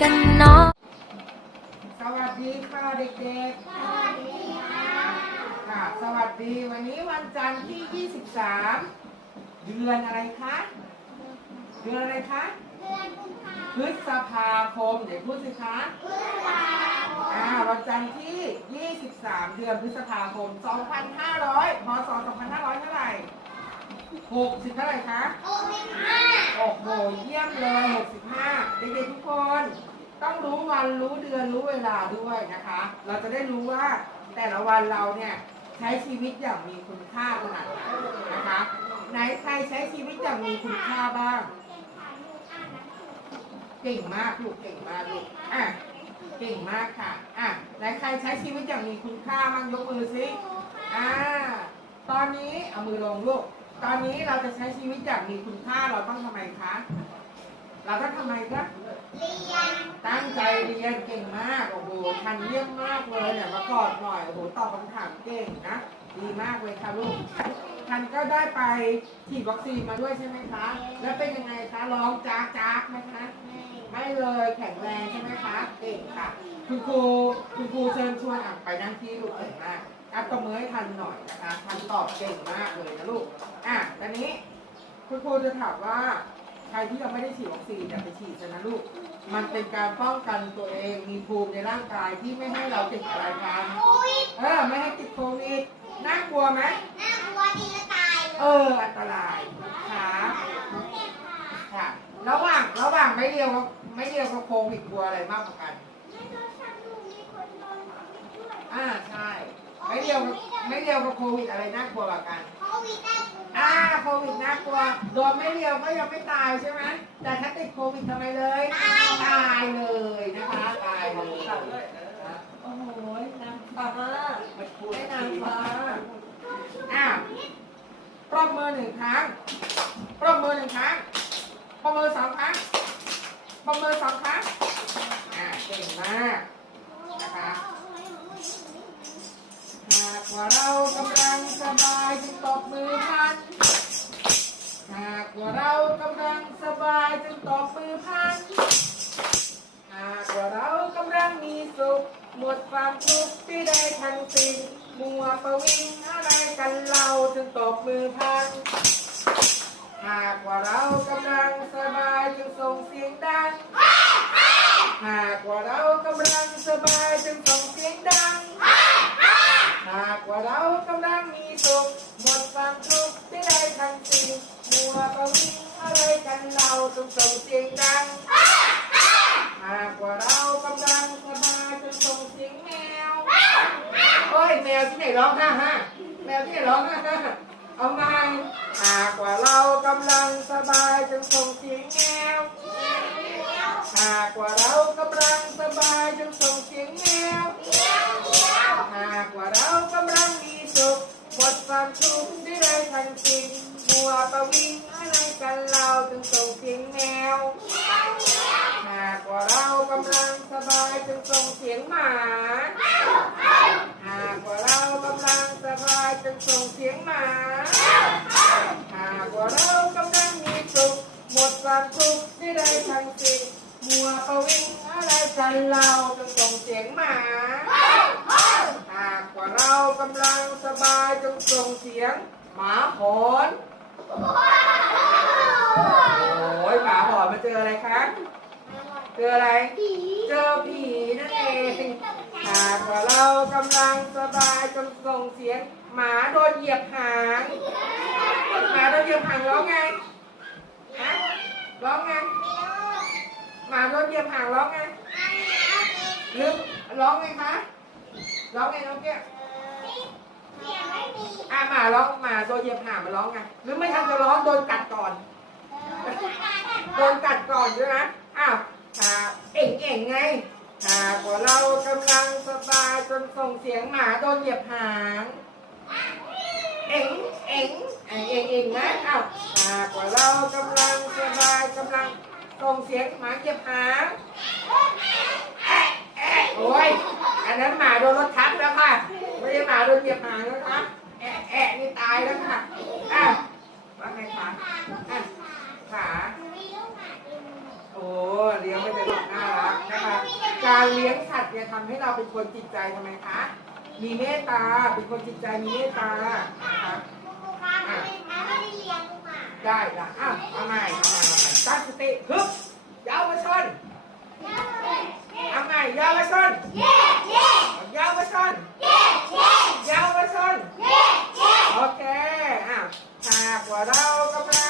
กันเนาะสวัสดีค่ะเด็กๆสวัสดีค่ะ สวัสดีวันนี้วันจันทร์ที่ 23 เดือนอะไรคะ เดือนอะไรคะ เดือนพฤษภาคม เดี๋ยวพูดสิคะ อ่าวันจันทร์ที่ 23 เดือนพฤษภาคม 2,500 พศ 2,500 เท่าไหร่ 60เท่าไหร่คะโอ้โหเยี่ยมเลย65เด็กๆทุกคน ต้องรู้วันรู้เดือนรู้เวลาด้วยนะคะ เราจะได้รู้ว่าแต่ละวันเราเนี่ยใช้ชีวิตอย่างมีคุณค่าขนาดไหนนะคะ ไหนใครใช้ชีวิตอย่างมีคุณค่าบ้างเก่งมากลูกเก่งมากลูกอะเก่งมากค่ะอะไหนใครใช้ชีวิตอย่างมีคุณค่าบ้างยกมือสิอ่าตอนนี้เอามือลงลูก ตอนนี้เราจะใช้ชีวิตอย่างมีคุณค่าเราต้องทำไมคะ เราต้องทำไมครับตั้งใจเรียนเก่งมากโอ้โหทันเยี่ยมมากเลยเนี่ยมากอดหน่อยโอ้โหตอบคำถามเก่งนะดีมากเลยค่ะลูกทันก็ได้ไปฉีดวัคซีนมาด้วยใช่ไหมคะ แล้วเป็นยังไงคะร้องจากจากไหมคะไม่เลยแข็งแรงใช่ไหมคะเก่งค่ะ คุณครูคุณครูเชิญชวนอะไปนั่งที่ลูกเก่งมาก อะตบมือให้ทันหน่อยนะคะทันตอบเก่งมากเลยนะลูก อะตอนนี้คุณครูจะถามว่า ใครที่ยังไม่ได้ฉีดวัคซีนอย่าไปฉีดซะนะลูก มันเป็นการป้องกันตัวเองมีภูมิในร่างกายที่ไม่ให้เราติดอะไรกันเออไม่ให้ติดโควิดน่ากลัวไหมเอออันตรายค่ะค่ะระหว่างระหว่างไม่เดียวกับไม่เดียวกับโควิดกลัวอะไรมากกว่ากันอ่าใช่ ไม่เดียวกับไม่เดียวกับโควิดอะไรน่ากลัวกว่ากันอ่าโควิดน่ากลัวโดนไม่เดียวก็ยังไม่ตายใช่ไหมแต่ถ้าติดโควิดทำไมเลยตายเลยนะคะตายเลยโอ้โหนางฟ้าได้นางฟ้าอะปรบมือหนึ่งครั้งปรบมือหนึ่งครั้งปรบมือสองครั้งปรบมือสองครั้งอ่าเก่งมาก ว่าเรากำลังสบายจึงตบมือพัน หากว่าเรากำลังสบายจึงตบมือพัน หากว่าเรากำลังมีสุข หมดความทุกข์ที่ได้ทั้งสิ้นมัวประวิงอะไรกันเราจึงตบมือพัน หากว่าเรากำลังสบายจึงส่งเสียงดัง กันเราต้องส่งเสียงดังหากว่าเรากำลังสบายจนส่งเสียงแมวโอ้ยแมวที่ไหนร้องฮ่าฮ่าแมวที่ไหนร้องฮ่าฮ่าเอาใหม่หากว่าเรากำลังสบายจ ลังสบายจึงส่งเสียงหมาหากว่าเรากำลังสบายจึงส่งเสียงหมาหากว่าเรากำลังมีสุขหมดความทุกข์ที่ได้ทั้งสิ้นมัวประวิงอะไรกันเราจึงส่งเสียงหมาหากว่าเรากำลังสบายจงส่งเสียงหมาหอนโอ้ยหมาหอนมาเจออะไรคะเจออะไร เจอผีนั่นเองหากว่าเรากำลังสบายจงส่งเสียง หมาโดนเหยียบหางหมาโดนเหยียบหางร้องไงฮะร้องไงหมาโดนเหยียบหางร้องไงหรือร้องไงคะร้องไงน้องเกี้ยอะหมาร้องหมาโดนเหยียบหางมาร้องไงหรือไม่ทันจะร้องโดนกัดก่อน โดนกัดก่อนใช่ไหมอ้าว หาเอ่งเอ่งไงหากว่าเรากำลังสบายจนส่งเสียงหมาโดนเหยียบหาง เอ่งเอ่งเอ่งเอ่งเอ่งนะอ้าวหากว่าเรากำลังสบายกำลังส่งเสียงหมาเหยียบหางโอ้ยอันนั้นหมาโดนรถทับแล้วค่ะไม่ใช่หมาโดนเหยียบหางแล้วค่ะแอะแอะนี่ตายแล้วค่ะอ้าวว่าไงคะอะขา อ้เลี้ยงไม่เป็นหรอกน่ารักการเลี้ยงสัตว์เนี่ยทำให้เราเป็นคนจิตใจทำไมคะ มีเมตตา เป็นคนจิตใจมีเมตตานะคะลูกค้าไม่ได้ไม่ได้เลี้ยงลูกอะได้ละอ้าวเอาใหม่เอาใหม่เอาใหม่ตั้งสติฮึบเยาวชนเอาใหม่เยาวชนเย้เย้เยาวชนเย้เย้เยาวชนเย้เย้โอเคอ้าวหากว่าเรากำลัง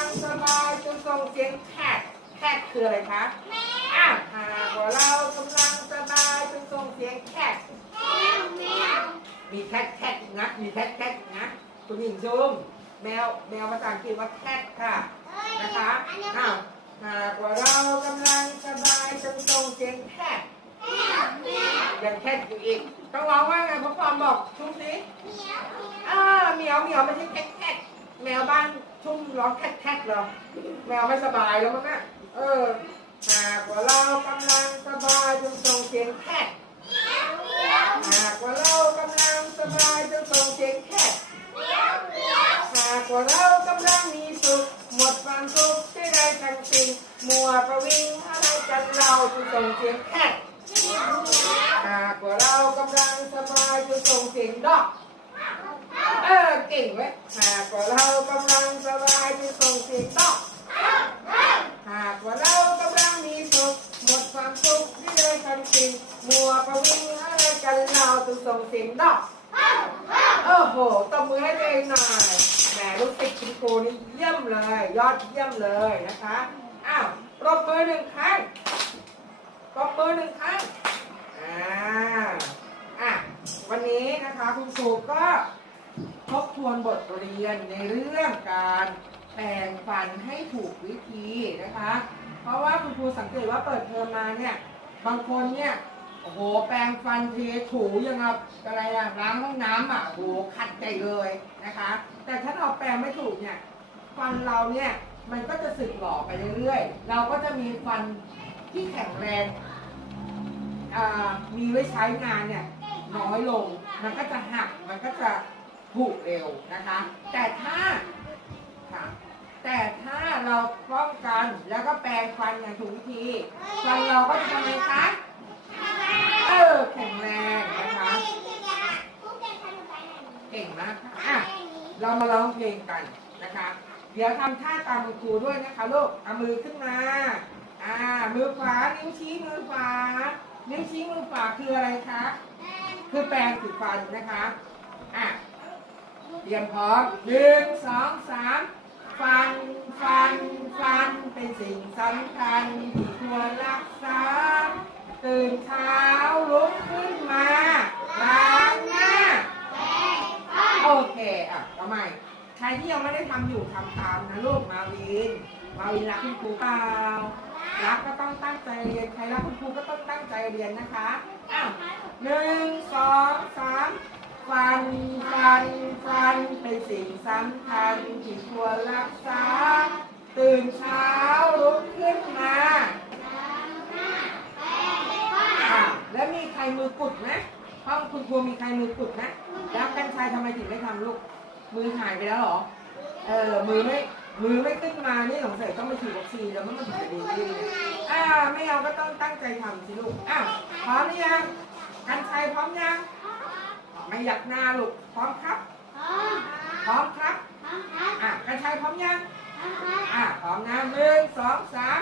แคทคืออะไรคะแมอ้าวหากว่าเรากำลังสบายจนส่งเสียงแคทวแมวมีแคทแคทอีกนะ มีแคทแคทอีกนะ คุณหญิงชมแมวแมวภาษาอังกฤษว่าแคทค่ะ นะคะอันนี้อ้าวหากว่าเรากำลังสบายจนส่งเสียงแคทแมวแมวยังแคทอยู่อีก ต้องร้องว่าไงพ่อความบอกชุบสิเหมียวเหมียวอ่าเหมียวเหมียวไม่ใช่แคทแคทแมวบ้านชุ่มร้องแคทแคทเหรอแมวไม่สบายแล้วมั้งน่ะ เออ หากว่าเรากำลังสบายจนส่งเสียงแคทหากว่าเรากำลังสบายจนส่งเสียงแคทหากว่าเรากำลังมีสุขหมดความทุกข์ที่ได้ทั้งสิ้นมัวประวิงอะไรกันเราจนส่งเสียงแคทหากว่าเรากำลังสบายจนส่งเสียงดอกเออเก่งเว้ยหากว่าเรากำลังสบายจนส่งเสียงดอก หากว่าเรากำลังมีสุขหมดความทุขที่ได้ทั้งสิ้นมัวประวิงอะไรกันเราจนส่งเสียงดอกโอ้โหตบมือให้ตัวเองหน่อยแหมลูกติดคุณครูนี่เยี่ยมเลย ยอดเยี่ยมเลยนะคะอ้าวปรบมือหนึ่งครั้งปรบมือหนึ่งครั้งอ่าอะวันนี้นะคะคุณครูก็ทบทวนบทเรียนในเรื่องการ แปรงฟันให้ถูกวิธีนะคะ เพราะว่าคุณครูสังเกตว่าเปิดเทอมมาเนี่ยบางคนเนี่ยโอ้โหแปรงฟันเทถูยังกับอะไรอะล้างห้องน้ำอะโอ้โหขัดใจเลยนะคะ แต่ถ้าเราแปรงไม่ถูกเนี่ยฟันเราเนี่ยมันก็จะสึกหล่อไปเรื่อยๆ เราก็จะมีฟันที่แข็งแรงอ่ามีไว้ใช้งานเนี่ยน้อยลง มันก็จะหัก มันก็จะผุเร็วนะคะ แต่ถ้าค่ะ แต่ถ้าเราป้องกันแล้วก็แปรงฟันอย่างถูกวิธีฟันเราก็จะทำไงคะเออแข็งแรงนะคะ เก่งมากค่ะอะเรามาร้องเพลงกันนะคะ เดี๋ยวทำท่าตามคุณครูด้วยนะคะลูกเอามือขึ้นมาอ่ามือขวานิ้วชี้มือขวานิ้วชี้มือขวาคืออะไรคะคือแปรงสีฟันนะคะอะเตรียมพร้อมหนึ่งสองสาม ฟัน ฟัน ฟัน เป็นสิ่งสำคัญที่ควรรักษา ตื่นเช้าลุกขึ้นมา ล้างหน้า โอเค อะต่อใหม่ใครที่ยังไม่ได้ทำอยู่ทำตามนะลูกมาวิน มาวินรักคุณครูเปล่ารักก็ต้องตั้งใจเรียน ใครรักคุณครูก็ต้องตั้งใจเรียนนะคะ อ้าวหนึ่งสองสาม ฟัน ฟัน ฟัน เป็นสิ่งสำคัญที่ควรรักษา ตื่นเช้าลุกขึ้นมาอะแล้วมีใครมือกุดไหมห้องคุณครูมีใครมือกุดไหมแล้วกันชายทำไมถึงไม่ทำลูก มือหายไปแล้วเหรอ เออ มือไม่ มือไม่ขึ้นมานี่สงสัยต้องไปฉีดวัคซีนแล้วมันถึงจะดีขึ้นเลยอ่า ไม่เอาก็ต้องตั้งใจทำสิลูก อ้าว พร้อมหรือยัง กันชัยพร้อมยัง ไม่อยากหน้าลูกพร้อมครับ พร้อมครับอะกันชัยพร้อมยังอะพร้อมนะหนึ่งสองสาม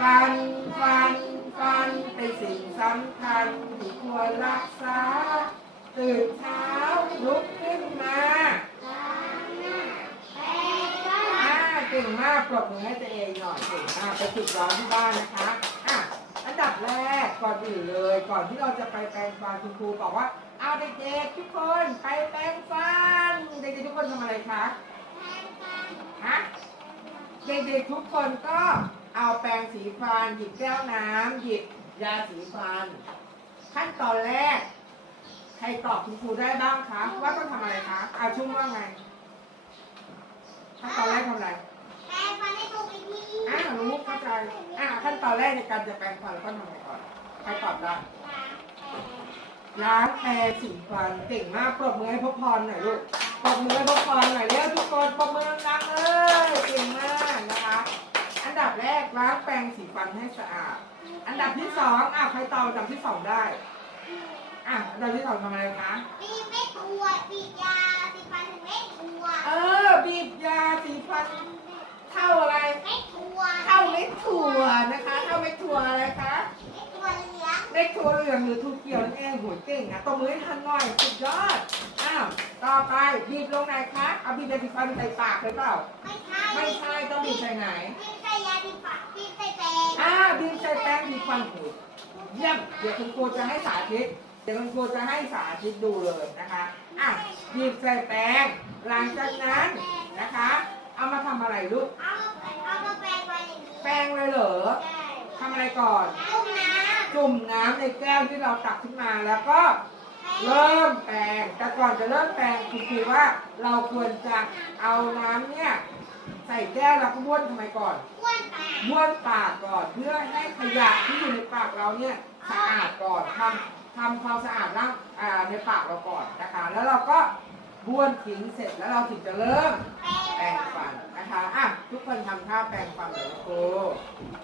ฟันฟันฟันเป็นสิ่งสำคัญที่ควรรักษา ตื่นเช้าลุกขึ้นมาอ่าเก่งมากปรบมือให้ตัวเองหน่อยเก่งมากไปฝึกร้องที่บ้านนะคะอะอันดับ แรกก่อนอื่นเลย ก่อนที่เราจะไปแปรงฟันคุณครูบอกว่าเอาเด็กๆทุกคนไปแปรงฟันเด็กๆทุกคนทำอะไรคะฮะเด็กๆทุกคนก็เอาแปรงสีฟันหยิบแก้วน้ำหยิบยาสีฟัน ขั้นตอนแรก ใครตอบคุณครูได้บ้างคะว่าต้องทำอะไรคะอาชุ่มว่าไงขั้นตอนแรกทำอะไร อ่ารู้เข้าใจอ่าขั้นตอนแรกในการจะแปรงฟันเราต้องทำอะไรก่อนใครตอบได้ล้างแปรงสีฟันเก่งมากปรบมือให้พ่อพรหน่อยลูกปรบมือให้พ่อพรหน่อยเร็วทุกคนปรบมือดังๆเลยเก่งมากนะคะ อันดับแรกล้างแปรงสีฟันให้สะอาด อันดับที่สองอะใครตอบอันดับที่สองได้อะอันดับที่สองทำอะไรคะบีบไม่ถั่วบีบยาสีฟันถึงไม่ถั่วเออบีบยาสีฟัน เท่าอะไรไม่ถั่วเท่าเม็ดถั่วนะคะเท่าเม็ดถั่วอะไรคะไม่ถั่วเหลืองเม็ดถั่วเหลืองหรือถั่วเขียวนั่นเองหัวเก่งอะตบมือให้ทันหน่อยสุดยอดอ้าวต่อไปบีบลงไหนคะเอาบีบยาสีฟันใส่ปากเลยเปล่าไม่ใช่ไม่ใช่ต้องบีบใส่ไหนบีบใส่ยาสีฟันบีบใส่แปรงอ่าบีบใส่แป้งสีฟันถูกเยี่ยมเดี๋ยวคุณครูจะให้สาธิตเดี๋ยวคุณครูจะให้สาธิตดูเลยนะคะอะบีบใส่แป้งหลังจากนั้นนะคะ เอามาทำอะไรลูก เอามาเอามาแปรงไว้อย่างนี้แป้งเลยเหรอใช่ทำอะไรก่อนต้มน้จุ่มน้ำในแก้วที่เราตักขึ้นมาแล้วก็ำเริ่มแปรงแต่ก่อนจะเริ่มแปรงคุณครูว่าเราควรจะเอาน้ำเนี่ย ใส่แก้วแล้วก็บ้วนทำไมก่อนอ้วนปากบ้วนปากก่อน เพื่อให้ขยะที่อยู่ในปากเราเนี่ยสะอาดก่อนทำทำความสะอาดร่างอ่าในปากเราก่อนนะคะ แล้วเราก็บ้วนทิ้งเสร็จแล้วเราถึงจะเริ่ม แปรง แปรงฟันนะคะอะทุกคนทำท่าแปรงฟันเหมือนคุณครู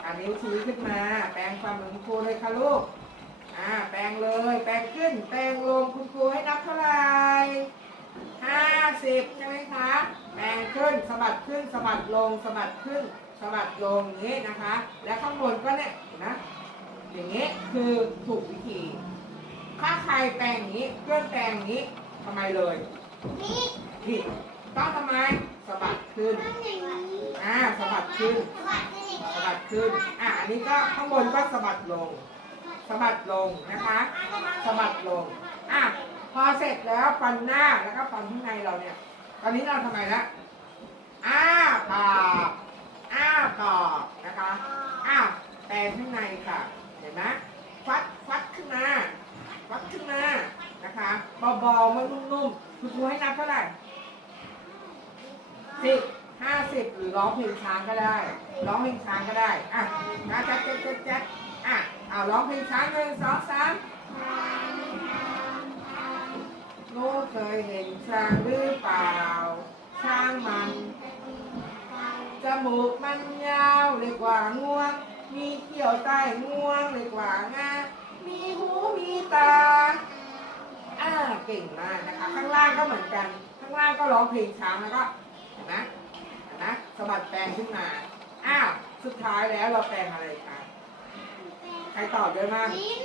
อันนิ้วชี้ขึ้นมา แปรงฟันเหมือนคุณครูเลยค่ะลูกอ่าแปรงเลย แปรงขึ้น แปรงลงคุณครูให้นับเท่าไหร่ห้าสิบใช่ไหมคะ แปรงขึ้นสะบัดขึ้นสะบัดลงสะบัดขึ้นสะบัดลงอย่างนี้นะคะ และข้างบนก็เนี่ยนไหมอย่างนี้คือถูกวิธี ถ้าใครแปรงอย่างนี้เพื่อนแปรงอย่างนี้ทำไมเลยนี่ผิดต้องทำไม สะบัดขึ้นต้องอย่างนี้อ่าสะบัดขึ้นสะบัดขึ้นอย่างนี้สะบัดขึ้น อ่าอันนี้ก็ข้างบนก็สะบัดลงสะบัดลงนะคะสะบัดลง อะพอเสร็จแล้วฟันหน้าแล้วก็ฟันข้างในเราเนี่ย ตอนนี้เราทำไมละอ้าปากอ้าปากนะคะอ้าแปรงข้างในค่ะ เห็นไหมฟัดฟัดขึ้นมาฟัดขึ้นมานะคะเบาๆมันนุ่มๆคุณครูให้นับเท่าไหร่ สิบห้าสิบหรือร้องเพลงช้างก็ได้ ร้องเพลงช้างก็ได้ อะมาจัดจัดจัดจัดอะเอาร้องเพลงช้างหนึ่งสองสามโน้เคยเห็นช้างหรือเปล่า ช้างมันจมูกมันยาวเรียกว่างวง มีเขี้ยวใต้งวงเรียกว่างามีหูมีตาอ่าเก่งมากนะคะ ข้างล่างก็เหมือนกัน ข้างล่างก็ร้องเพลงช้างแล้วก็ ห็นไหมเห็นไหมสะบัดแปลงขึ้นมา อ้าว สุดท้ายแล้วเราแปลงอะไรคะใครตอบเยอะมาก ลิ้น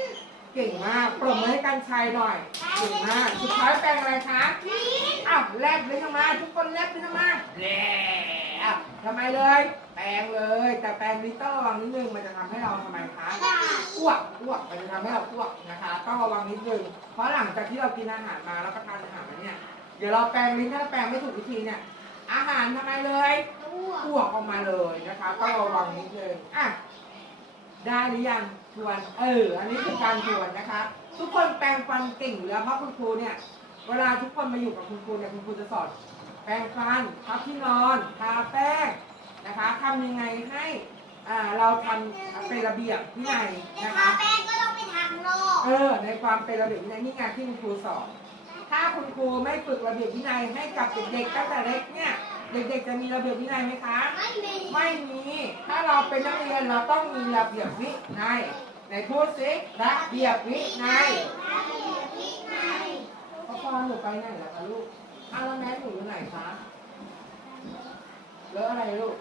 เก่งมากปรบมือให้กันชัยหน่อย เก่งมาก สุดท้ายแปลงอะไรคะ ลิ้นอ้าวแลบลิ้นออกมา ทุกคนแลบลิ้นออกมาแล่อ้าวทำไมเลย แปลงเลย แต่แปลงลิ้นต้องระวังนิดนึง มันจะทำให้เราทำไมคะอ้วกอ้วกมันจะทำให้เราอ้วกนะคะ ต้องระวังนิดนึง เพราะหลังจากที่เรากินอาหารมาแล้วก็ทานอาหารมาเนี่ย เดี๋ยวเราแปลงลิ้นถ้าแปลงไม่ถูกวิธีเนี่ย อาหารทำไมเลยอ้วกอ้วกออกมาเลยนะคะต้องระวังนิดนึงอะได้หรือยังทวน เออ อันนี้คือการทวนนะคะ ทุกคนแปรงฟันเก่งอยู่แล้วเพราะคุณครูเนี่ย เวลาทุกคนมาอยู่กับคุณครูเนี่ยคุณครูจะสอนแปรงฟันพับที่นอนทาแป้งนะคะทำยังไงให้อ่าเราทำเป็นระเบียบวินัยในนะคาคะแป้งก็ต้องไปทำโลกเออ ในความเป็นระเบียบวินัยนี่ไงที่คุณครูสอน ถ้าคุณครูไม่ฝึกระเบียบวินัยให้กับเด็กๆตั้งแต่เล็กเนี่ย เด็กๆจะมีระเบียบวินัยไหมคะ ไม่มี ไม่มี ถ้าเราเป็นนักเรียนเราต้องมีระเบียบวินัยไหนพูดสิระเบียบวินัยวินัยพ่อพ่อหนูไปไหนแล้วคะลูกอ้าวแล้วแม่หนูอยู่ไหนคะเลอะอะไรลูก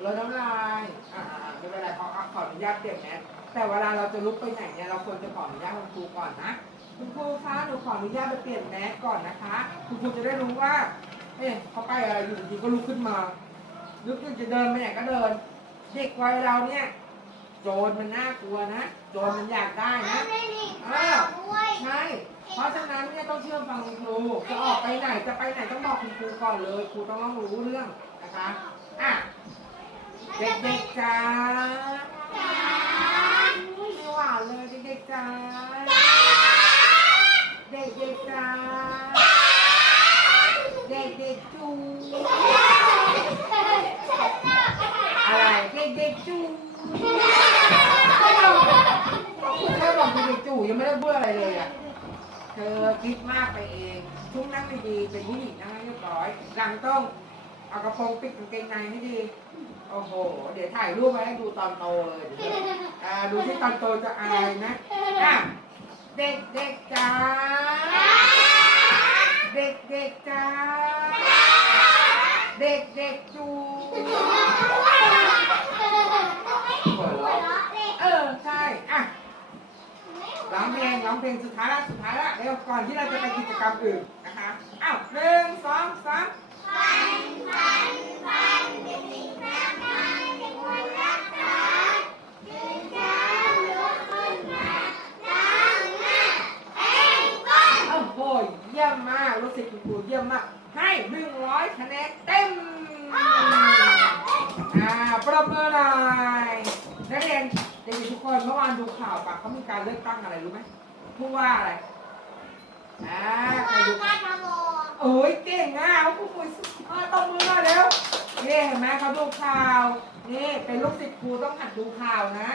เลอะน้ำลาย อ่าๆไม่เป็นไรขอขออนุญาตเปลี่ยนแมส แต่เวลาเราจะลุกไปไหนเนี่ยเราควรจะขออนุญาตคุณครูก่อนนะ คุณครูคะหนูขออนุญาตไปเปลี่ยนแมสก่อนนะคะ คุณครูจะได้รู้ว่า เอ๊ะเขาไปอะไรอยู่ดีๆก็ลุกขึ้นมาลุกขึ้นจะเดินไปไหนก็เดิน เด็กวัยเราเนี่ย โจรมันน่ากลัวนะ โจรมันอยากได้แล้นะวไม่มีข้าวด้วยใช่เพราะฉะนั้นเนี่ยต้องเชื่อฟังคุณครู จะออกไปไหนจะไปไหนต้องบอกคุณครูก่อนเลยครูต้องรู้เรื่องนะคะ อะ เด็กๆจ้าจ้าไม่หวานเลยเด็กๆจ้าเด็กๆจ้าเด็กๆจูอะไรเด็กๆจูคุณแค่บอกเด็กๆจูยังไม่ได้เบื่ออะไรเลยอะเธอคิดมากไปเองทุกนั่งไม่ดีเป็นผู้หญิงนั่งให้เรียบร้อยหลังต้องเอากระโปรงปิดกางเกงในให้ดี โอ้โห เดี๋ยวถ่ายรูปมาให้ดูตอนโตเลยอ่าดูที่ตอนโตจะอายนะอะเด็กเด็กจ้าเด็กเด็กจ้าเด็กเด็กจูหัวเราะเออใช่อะร้องเพลงร้องเพลงสุดท้ายละสุดท้ายละเดี๋ยวก่อนที่เราจะไปกิจกรรมอื่นนะคะอ้าวหนึ่งสองสามฟันฟันฟัน ยี่ยมมากรู้สึกคุณครูเยี่ยมมาก ให้หนึ่งร้อยคะแนนเต็ม อ่าประเมินหน่อยนักเรียนเด็กๆทุกคนเมื่อวานดูข่าวปะเขามีการเลือกตั้งอะไรรู้ไหมผู้ว่าอะไรอ่าใครดูว่ากาโมโอ้ยเก่งอะผู้คุยสุดยอดตบมือหน่อยเร็วนี่เห็นไหมเขาดูข่าว นี่เป็นลูกศิษย์ครูต้องหัดดูข่าวนะ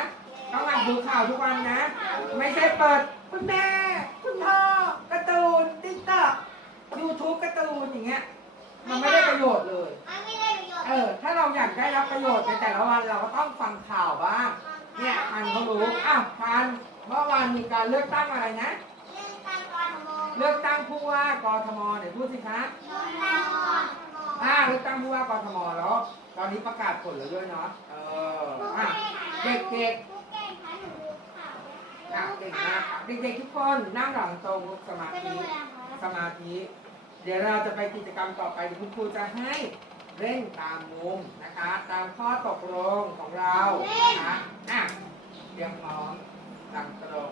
ต้องหัดดูข่าวทุกวันนะ ไม่ใช่เปิดคุณแม่ คุณพ่อการ์ตูนติ๊กต็อกยู ทูบการ์ตูนอย่างเงี้ย มันไม่ได้ประโยชน์เลย มันไม่ได้ประโยชน์เออ ถ้าเราอยากได้รับประโยชน์ในแต่ละวันเราก็ต้องฟังข่าวบ้าง เนี่ยพันเขารู้ อ้าวพันเมื่อวานมีการเลือกตั้งอะไรนะ เรื่องการการทำโมเลือกตั้งผู้ว่ากทมเดี๋ยวพูดสิคะเรื่องการทำโมอ่าเลือกตั้งผู้ว่ากทมแล้ว ตอนนี้ประกาศผลแล้วด้วยเนาะ เอออะเด็กๆผู้เก่งคะหนูดูข่าวอะเก่งมากครับเด็กๆทุกคนนั่งหลังตรงสมาไปธิดูอะไรคะสมาธิ เดี๋ยวเราจะไปกิจกรรมต่อไปเดี๋ยวคุณครูจะให้เร่งตามมุมนะคะ ตามข้อตกลงของเรานะคะอะเตรียมพร้อมหลังตรง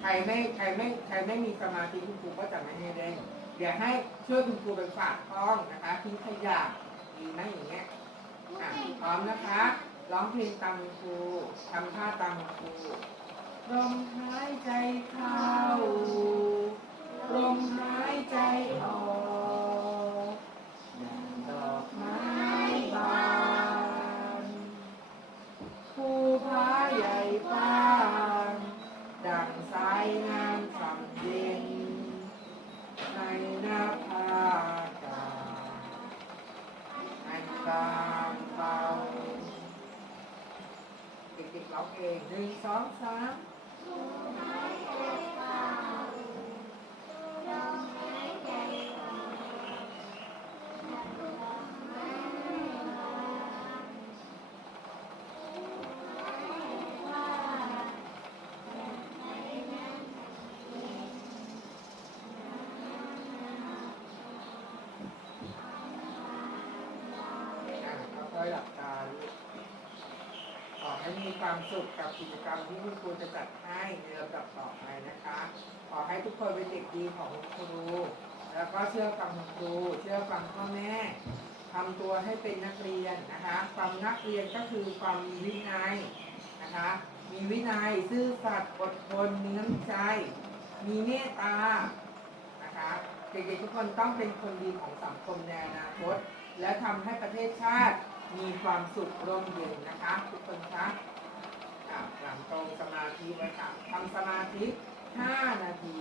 ใครไม่ใครไม่ใครไม่มีสมาธิคุณครูก็จะไม่ให้เร่งเดี๋ยวให้ช่วยคุณครูเป็นฝากท้องนะคะทิ้งขยะดีไหมอย่างเงี้ยอะพร้อมนะคะร้องเพลงตามคุณครูทำท่าตามคุณครูลมหายใจเข้าลมหายใจออก ด็กๆร้ สุขกับกิจกรรมที่คุณครูจะจัดให้ในลำดับต่อไปนะคะ ขอให้ทุกคนเป็นเด็กดีของคุณครู แล้วก็เชื่อฟังคุณครู เชื่อฟังพ่อแม่ทำตัวให้เป็นนักเรียนนะคะ ความนักเรียนก็คือความมีวินัยนะคะ มีวินัยซื่อสัตย์อดทนมีน้ำใจ มีเมตตานะคะเด็กๆทุกคนต้องเป็นคนดีของสังคมในอนาคต และทำให้ประเทศชาติมีความสุขร่มเย็นนะคะ ทุกคนคะ อะหลังตรงสมาธิไว้ค่ะทำสมาธิ5นาที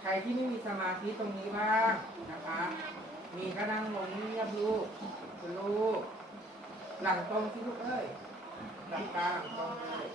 ใครที่ไม่มีสมาธิตรงนี้บ้างนะคะ มีก็นั่งลงเงียบลูกคุณลูก หลังตรงที่ลูกเอ้ยหลังตาหลังตรงเลย